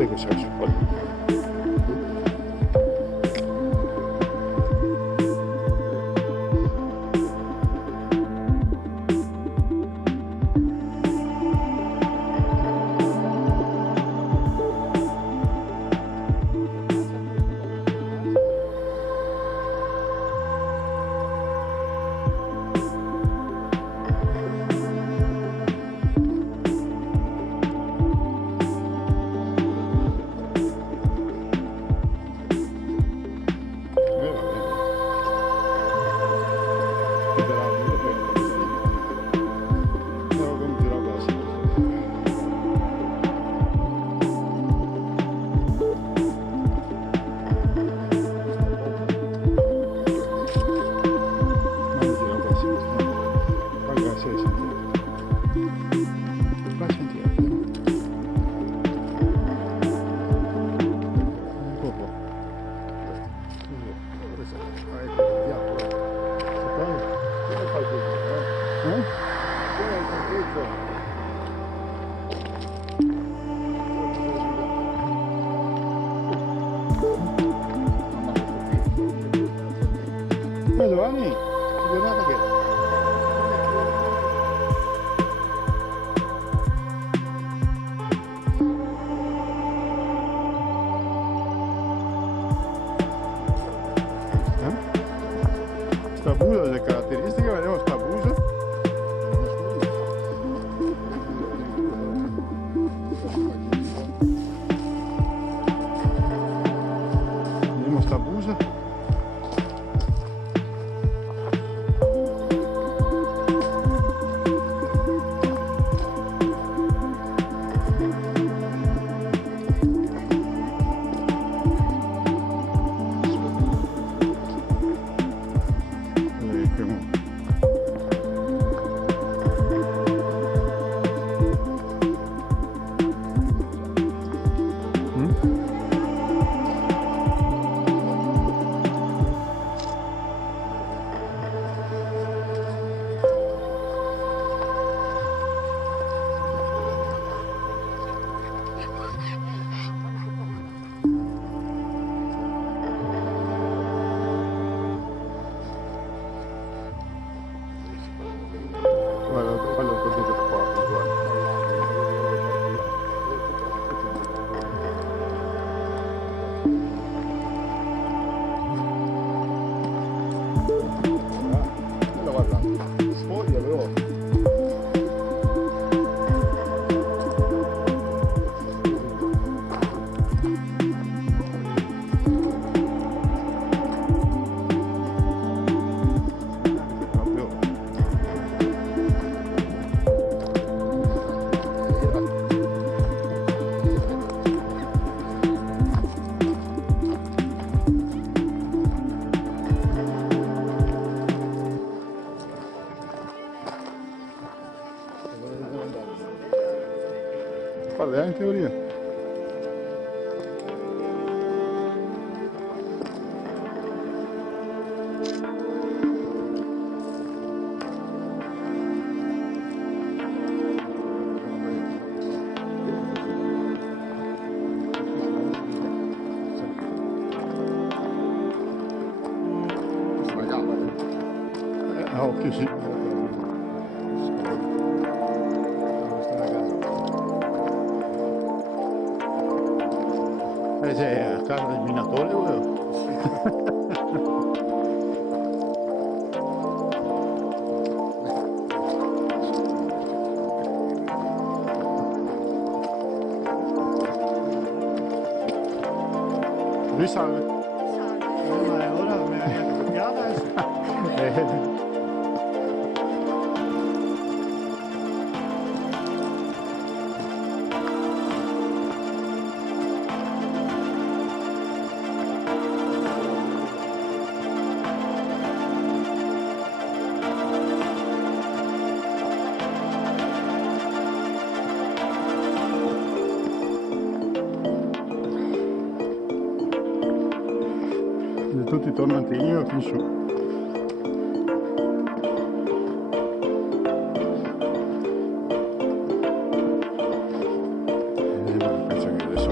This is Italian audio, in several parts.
Dove che sei su qua? Giovanni, giornata che sta busa delle caratteristiche, vediamo sta busa. Vediamo sta busa. Guarda il così che porta, guarda. Guarda, sfoglia veloce. Guarda, in teoria. A occhio sì. Sei a casa del minatore o? Lui salve. Ma ora mi ha copiata. Tutti tornantini o fin su. Penso che adesso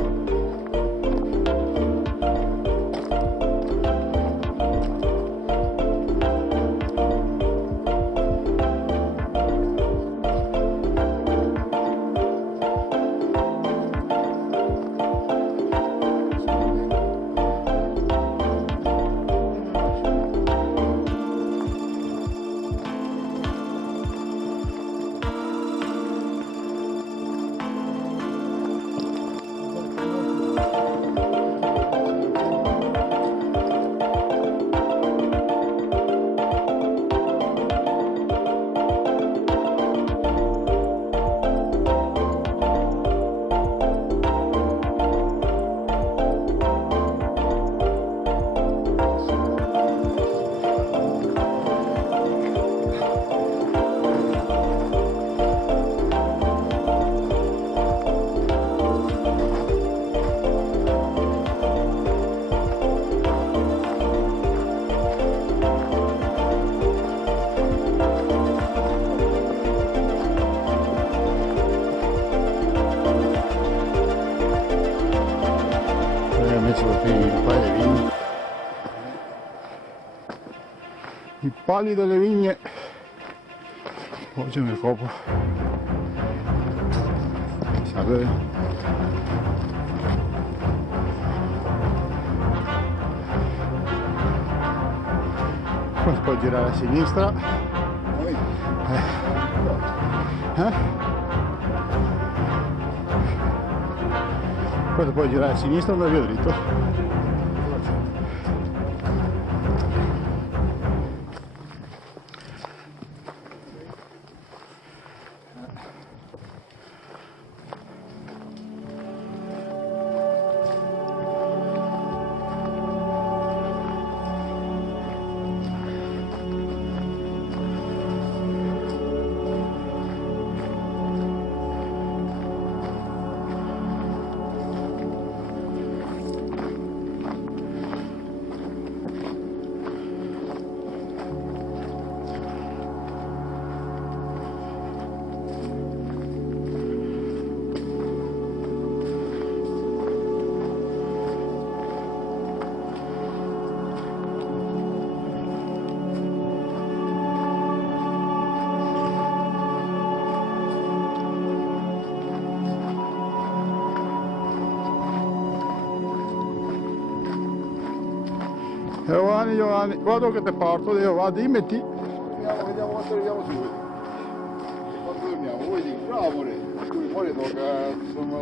messo i pali delle vigne. I pali delle vigne. Oggi nel copo. Salve. Poi si può girare a sinistra. Poi si può girare a sinistra e andare via dritto. Giovanni, guarda che ti porto, Dio, va, dimmi ti. Vediamo quanto arriviamo su. Quando dormiamo, vuoi dire, bravo amore, poi tocca, insomma,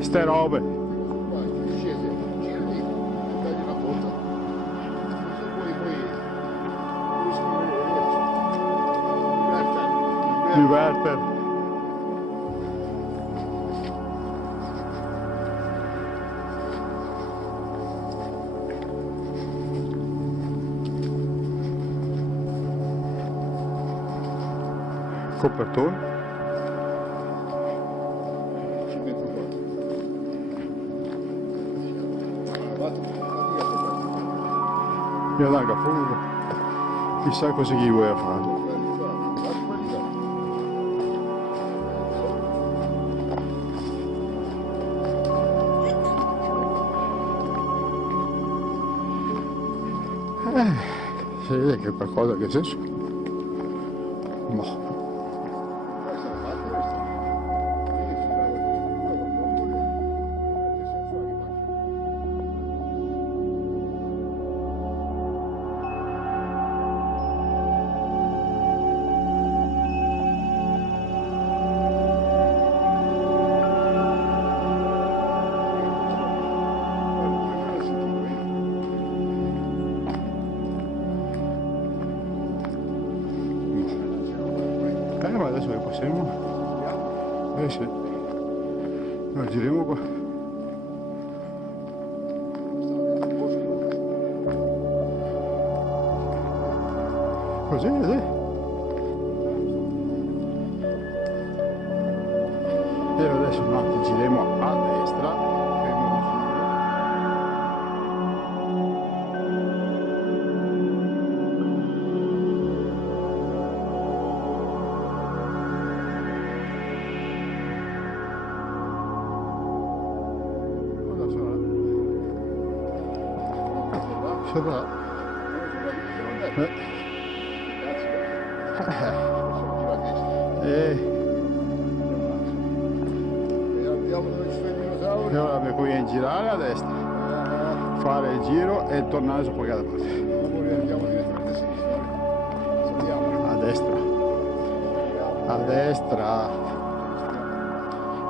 Ste robe. scese, girati, dagli una volta, poi Diverter. Copertone. Io larga fuga. Chissà cosa gli vuoi fare. Si vede che è qualcosa che c'è su. No. Ma adesso che possiamo? Sì. No, giriamo qua. Così, sì. E adesso un attimo giriamo a destra. Sopra. E ora abbiamo qui girare a destra, fare il giro e tornare su qualche altra parte. Andiamo direttamente a sinistra. Saliamo. A destra. A destra.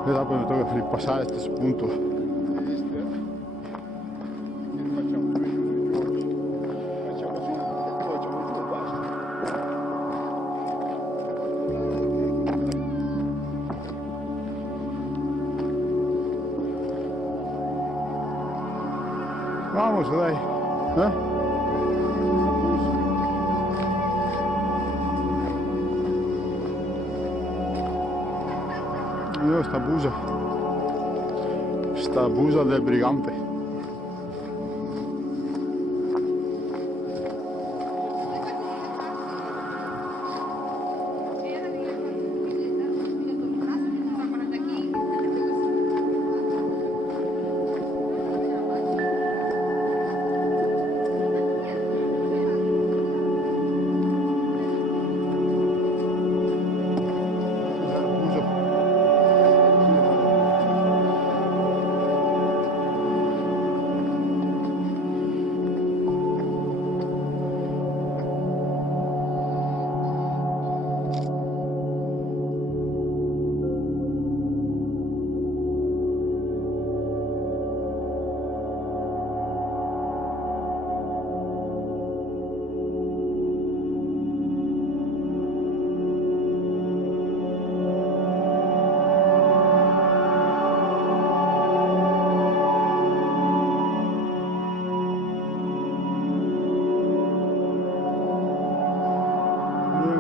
E dopo mi tocca ripassare questo punto. famoso, dai. Eh? Io sta busa del brigante.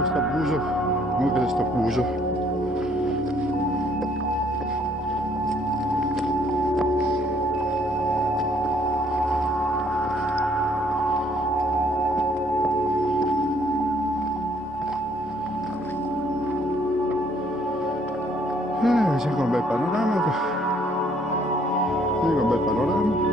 Sta buso, comunque sto buso. C'è un bel panorama qua. C'è un bel panorama.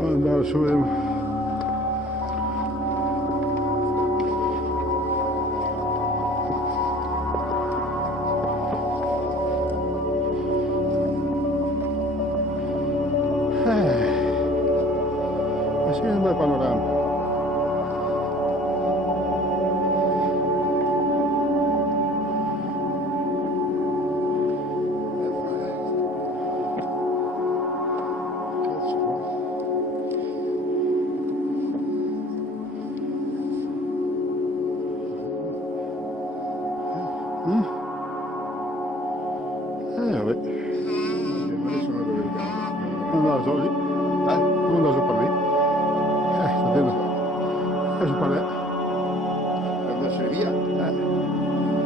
Andare su, vediamo. Ma sì, è un bel panorama. Vabbè. Non lo so lì. Non lo so per lì. Sta dentro. Adesso per lì. Per andarsene via?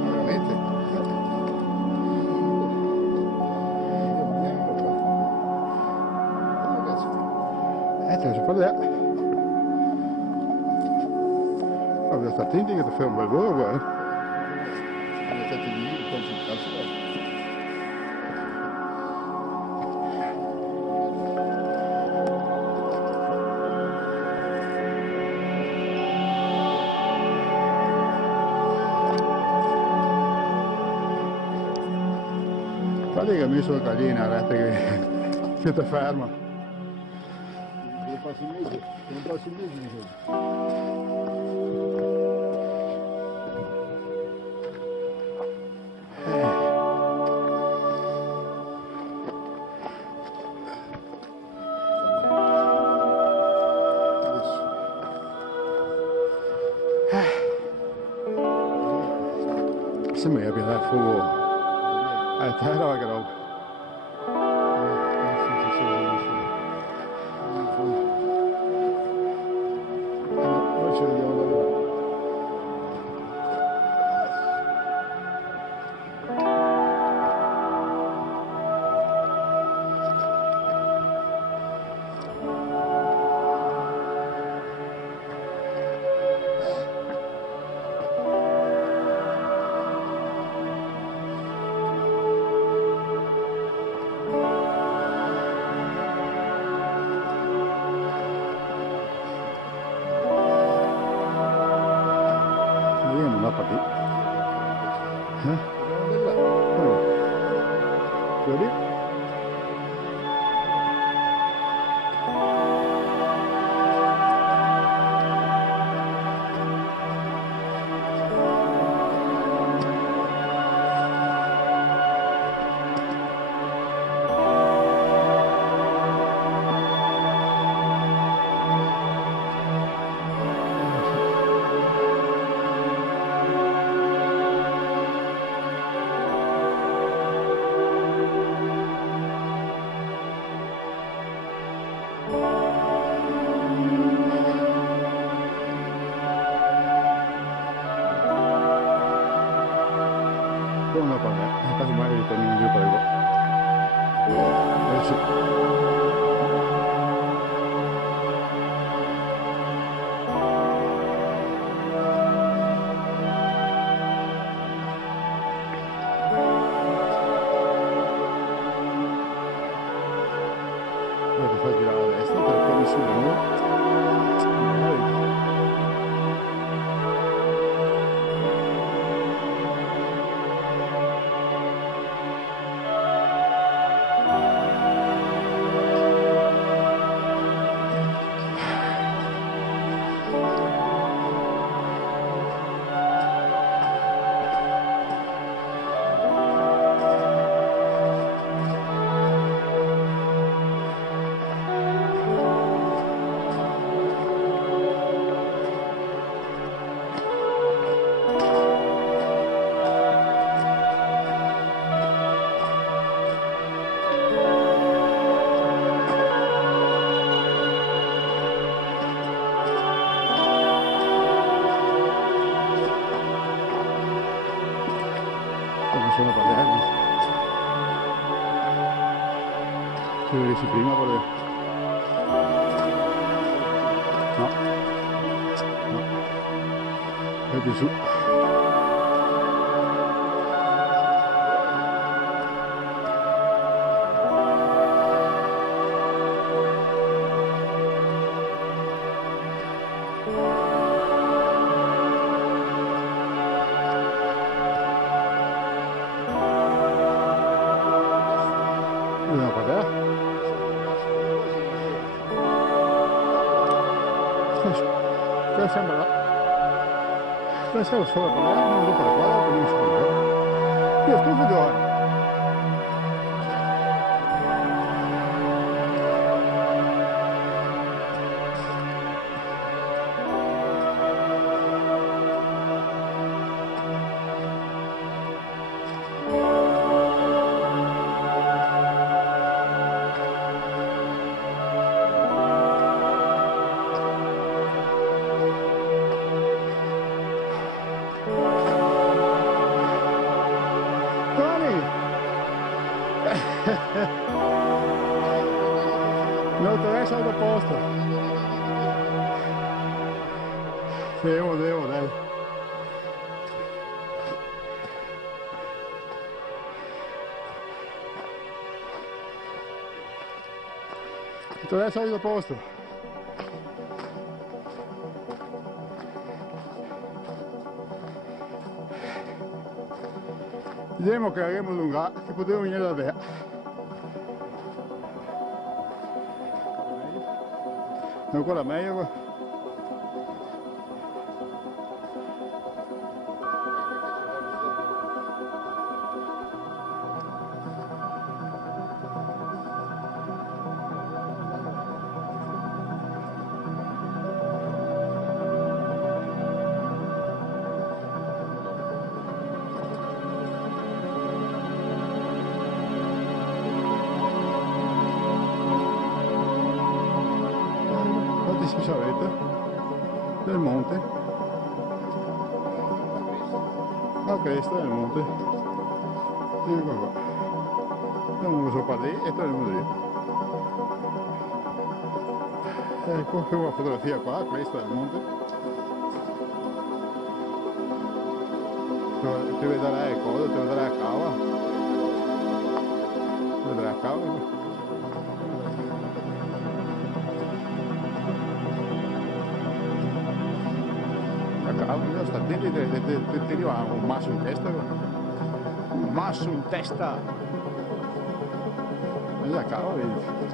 Veramente? Adesso per lì. Vabbè, sta attenti che ti fai un bel volo qua, Mettete lì, con sul cazzo. Guarda che mi sono carina, guarda che ti ferma. Non passi il mese. Sembra che abbia fuoco. Terra che roba. Noi ci vediamo da lì. Come per me, casomai ritorno in giù prego. Ti fai girare a destra, te lo trovi su di noi. Come sono palermi? Tu lo dici prima volevo? No. No. E più su. Andiamo qua te? Cosa sembra là? Cosa siamo solo per là? Non lo per qua, non so qua. Io sto vedendo. No, te adesso al posto. Devo, dai. Te adesso al posto. Vediamo che avremo lunga, che potevo venire da te. Ancora meglio. Si avete del monte, la cresta del monte, ecco qua, andiamo sopra lì e torniamo lì. Ecco che una fotografia qua, la cresta del monte, ti vedrai cosa, ti vedrai a cava, vedrai a cava. Cavolo, sta attenti, ti arriva un masso in testa. Un masso in testa. E la cavolo.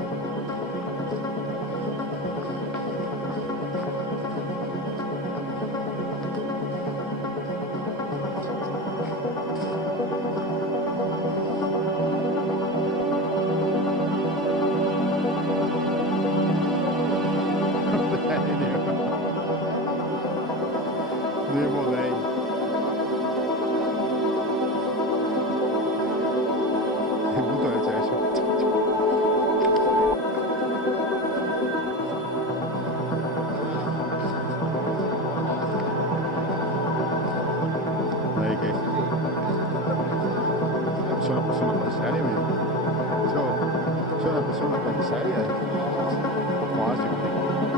Devo lei. E butta nel cesso. seriamente. Sono una persona ben seria, quasi.